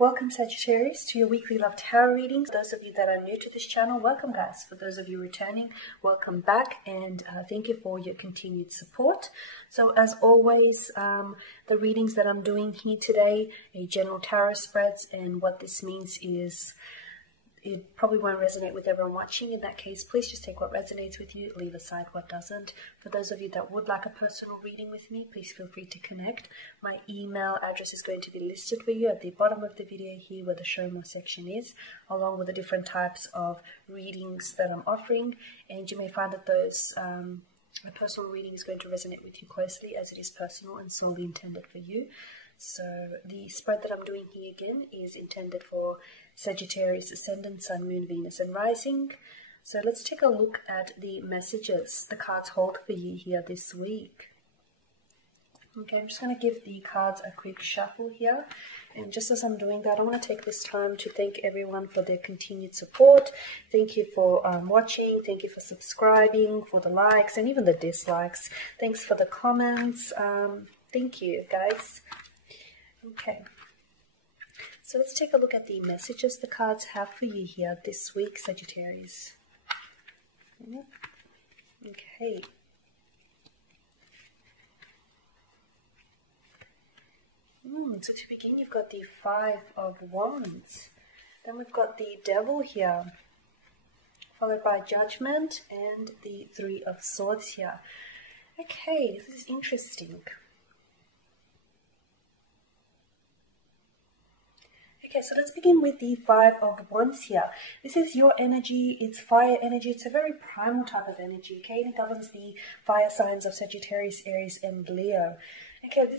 Welcome Sagittarius to your weekly love tarot readings. Those of you that are new to this channel, welcome guys. For those of you returning, welcome back, and thank you for your continued support. So as always, the readings that I'm doing here today, a general tarot spreads, and what this means is it probably won't resonate with everyone watching. In that case, please just take what resonates with you, leave aside what doesn't. For those of you that would like a personal reading with me, please feel free to connect. My email address is going to be listed for you at the bottom of the video here where the show more section is, along with the different types of readings that I'm offering. And you may find that those a personal reading is going to resonate with you closely, as it is personal and solely intended for you. So the spread that I'm doing here again is intended for Sagittarius Ascendant, Sun, Moon, Venus and Rising. So let's take a look at the messages the cards hold for you here this week. Okay, I'm just going to give the cards a quick shuffle here. And just as I'm doing that, I want to take this time to thank everyone for their continued support. Thank you for watching. Thank you for subscribing, for the likes and even the dislikes. Thanks for the comments. Thank you, guys. Okay, so let's take a look at the messages the cards have for you here this week, Sagittarius. Okay. So to begin, you've got the Five of Wands. Then we've got the Devil here, followed by Judgment and the Three of Swords here. Okay, this is interesting. Okay, so let's begin with the Five of Wands here. This is your energy, it's fire energy, it's a very primal type of energy, okay? It governs the fire signs of Sagittarius, Aries, and Leo. Okay,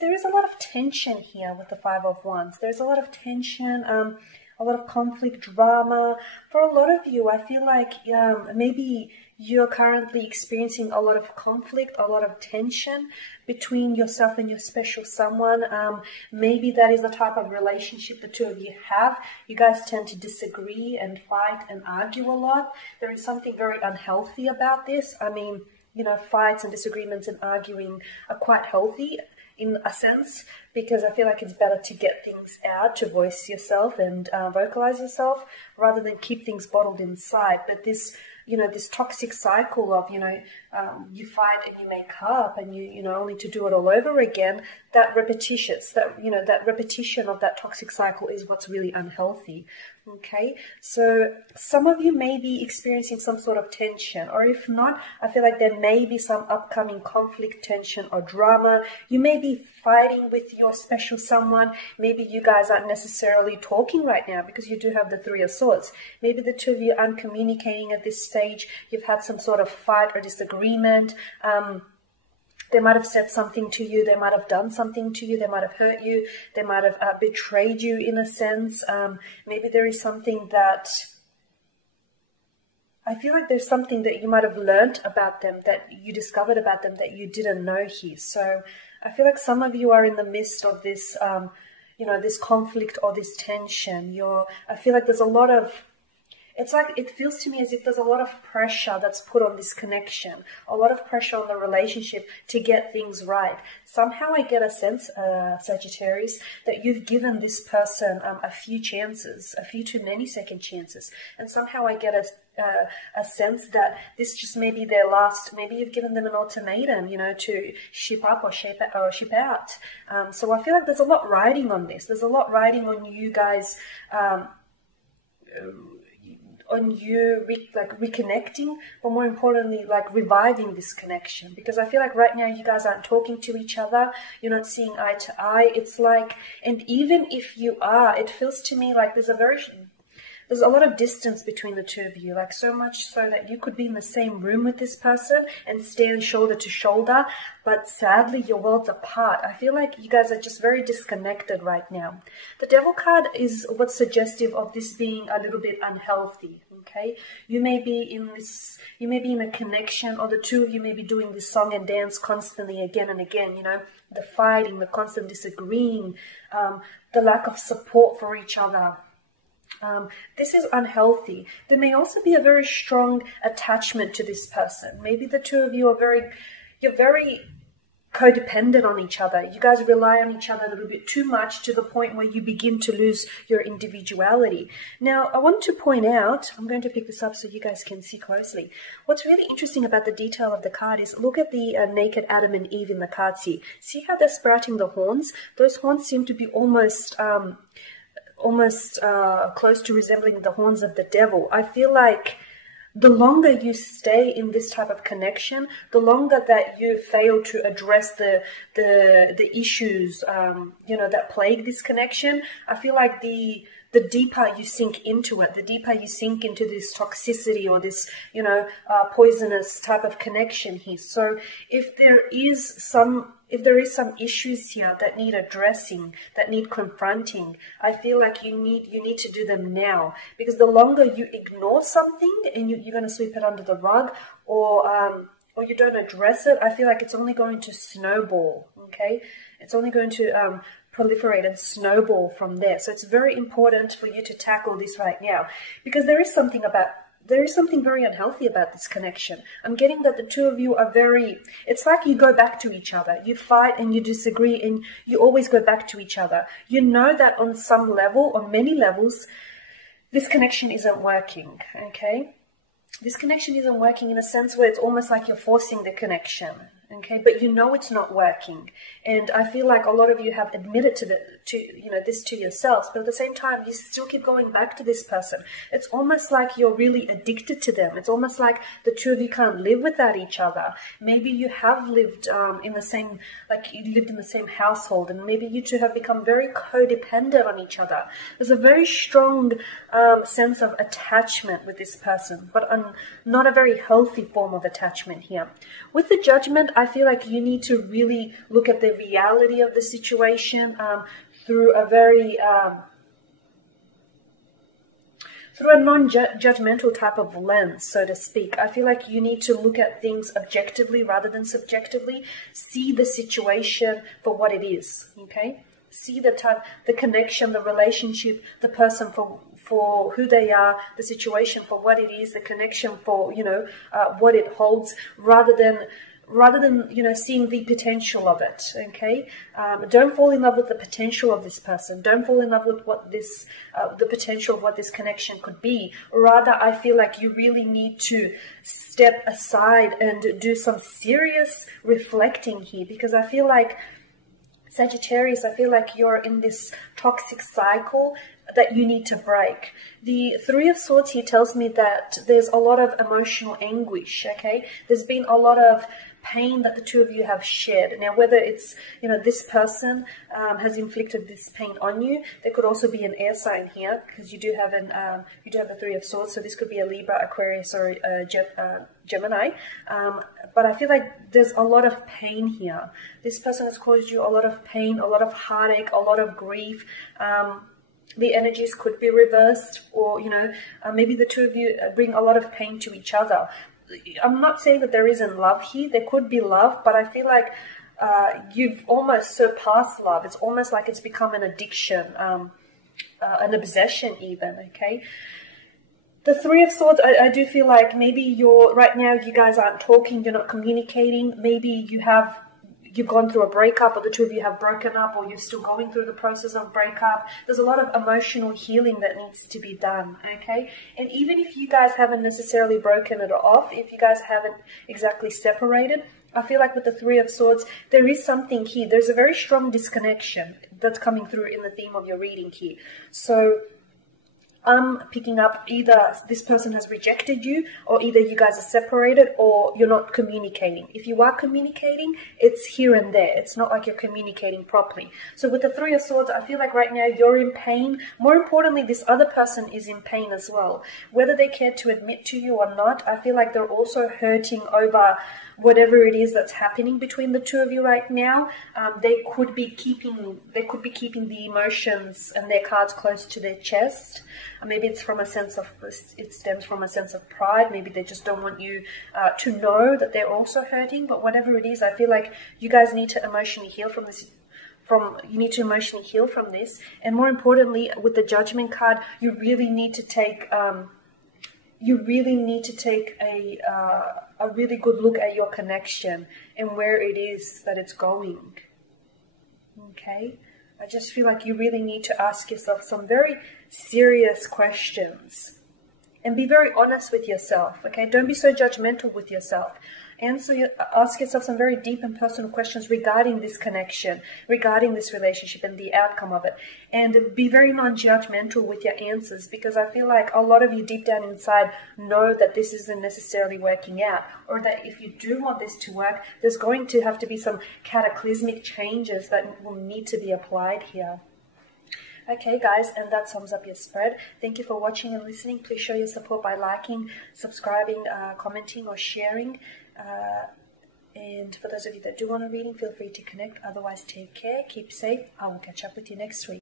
there is a lot of tension here with the Five of Wands. There's a lot of tension, a lot of conflict, drama. For a lot of you, I feel like maybe you're currently experiencing a lot of conflict, a lot of tension between yourself and your special someone. Maybe that is the type of relationship the two of you have. You guys tend to disagree and fight and argue a lot. There is something very unhealthy about this. I mean, you know, fights and disagreements and arguing are quite healthy in a sense, because I feel like it's better to get things out, to voice yourself and vocalize yourself, rather than keep things bottled inside. But this, you know, this toxic cycle of, you know, you fight and you make up and you know, only to do it all over again, that repetition of that toxic cycle is what's really unhealthy. Okay, so some of you may be experiencing some sort of tension, or if not, I feel like there may be some upcoming conflict, tension, or drama. You may be fighting with your special someone. Maybe you guys aren't necessarily talking right now because you do have the Three of Swords. Maybe the two of you aren't communicating at this stage. You've had some sort of fight or disagreement. They might have said something to you, they might have done something to you, they might have hurt you, they might have betrayed you in a sense. Maybe there is something that, I feel like there's something that you might have learned about them, that you discovered about them that you didn't know here. So I feel like some of you are in the midst of this, you know, this conflict or this tension. I feel like there's a lot of, it's like, it feels to me as if there's a lot of pressure that's put on this connection, a lot of pressure on the relationship to get things right. Somehow I get a sense, Sagittarius, that you've given this person a few chances, a few too many second chances. And somehow I get a sense that this just may be their last, maybe you've given them an ultimatum, you know, to ship up or ship out. So I feel like there's a lot riding on this. There's a lot riding on you guys, on you reconnecting, but more importantly, like reviving this connection. Because I feel like right now you guys aren't talking to each other, you're not seeing eye to eye. It's like, and even if you are, it feels to me like there's a lot of distance between the two of you, like so much so that you could be in the same room with this person and stand shoulder to shoulder, but sadly your worlds apart. I feel like you guys are just very disconnected right now. The Devil card is what's suggestive of this being a little bit unhealthy, okay? You may be in a connection, or the two of you may be doing this song and dance constantly again and again, you know, the fighting, the constant disagreeing, the lack of support for each other. This is unhealthy. There may also be a very strong attachment to this person. Maybe the two of you are you're very codependent on each other. You guys rely on each other a little bit too much to the point where you begin to lose your individuality. Now, I want to point out, I'm going to pick this up so you guys can see closely. What's really interesting about the detail of the card is look at the naked Adam and Eve in the card. See how they're sprouting the horns? Those horns seem to be almost close to resembling the horns of the devil. I feel like the longer you stay in this type of connection, the longer that you fail to address the issues, that plague this connection, I feel like the deeper you sink into it, the deeper you sink into this toxicity or this, poisonous type of connection here. So if there is some issues here that need addressing, that need confronting, I feel like you need to do them now, because the longer you ignore something and you're going to sweep it under the rug, or you don't address it, I feel like it's only going to snowball. Okay, it's only going to proliferate and snowball from there. So it's very important for you to tackle this right now, because there is something very unhealthy about this connection. I'm getting that the two of you are it's like you go back to each other. You fight and you disagree and you always go back to each other. You know that on some level, on many levels, this connection isn't working, okay? This connection isn't working in a sense where it's almost like you're forcing the connection. Okay, but you know it's not working, and I feel like a lot of you have admitted this to yourselves, but at the same time you still keep going back to this person. It's almost like you're really addicted to them. It's almost like the two of you can't live without each other. Maybe you have lived in the same household, and maybe you two have become very codependent on each other. There's a very strong sense of attachment with this person, but not a very healthy form of attachment here. With the Judgment, I feel like you need to really look at the reality of the situation through a very through a non-judgmental type of lens, so to speak. I feel like you need to look at things objectively rather than subjectively. See the situation for what it is. Okay, see the connection, the relationship, the person for who they are, the situation for what it is, the connection for what it holds, rather than seeing the potential of it. Okay, don't fall in love with the potential of this person. Don't fall in love with what the potential of what this connection could be. Rather, I feel like you really need to step aside and do some serious reflecting here, because I feel like Sagittarius, I feel like you're in this toxic cycle that you need to break. The Three of Swords here tells me that there's a lot of emotional anguish, okay? There's been a lot of pain that the two of you have shared. Now, whether it's, this person has inflicted this pain on you, there could also be an air sign here, because you do have the Three of Swords, so this could be a Libra, Aquarius, or a Gemini. But I feel like there's a lot of pain here. This person has caused you a lot of pain, a lot of heartache, a lot of grief. The energies could be reversed, or, maybe the two of you bring a lot of pain to each other. I'm not saying that there isn't love here. There could be love, but I feel like you've almost surpassed love. It's almost like it's become an addiction, an obsession even, okay? The Three of Swords, I do feel like maybe right now you guys aren't talking, you're not communicating. Maybe you've gone through a breakup, or the two of you have broken up, or you're still going through the process of breakup. There's a lot of emotional healing that needs to be done, okay? And even if you guys haven't necessarily broken it off, if you guys haven't exactly separated, I feel like with the Three of Swords, there is something here. There's a very strong disconnection that's coming through in the theme of your reading here. So I'm picking up either this person has rejected you, or either you guys are separated, or you're not communicating. If you are communicating, it's here and there. It's not like you're communicating properly. So with the Three of Swords, I feel like right now you're in pain. More importantly, this other person is in pain as well. Whether they care to admit to you or not, I feel like they're also hurting over whatever it is that's happening between the two of you right now. They could be keeping the emotions and their cards close to their chest. Maybe it stems from a sense of pride. Maybe they just don't want you to know that they're also hurting. But whatever it is, I feel like you guys need to emotionally heal from this. And more importantly, with the Judgment card, you really need to take a a really good look at your connection and where it is that it's going. Okay? I just feel like you really need to ask yourself some very serious questions and be very honest with yourself. Okay? Don't be so judgmental with yourself. Ask yourself some very deep and personal questions regarding this connection, regarding this relationship and the outcome of it. And be very non-judgmental with your answers, because I feel like a lot of you deep down inside know that this isn't necessarily working out, or that if you do want this to work, there's going to have to be some cataclysmic changes that will need to be applied here. Okay guys, and that sums up your spread. Thank you for watching and listening. Please show your support by liking, subscribing, commenting or sharing. And for those of you that do want a reading, feel free to connect. Otherwise, take care, keep safe. I will catch up with you next week.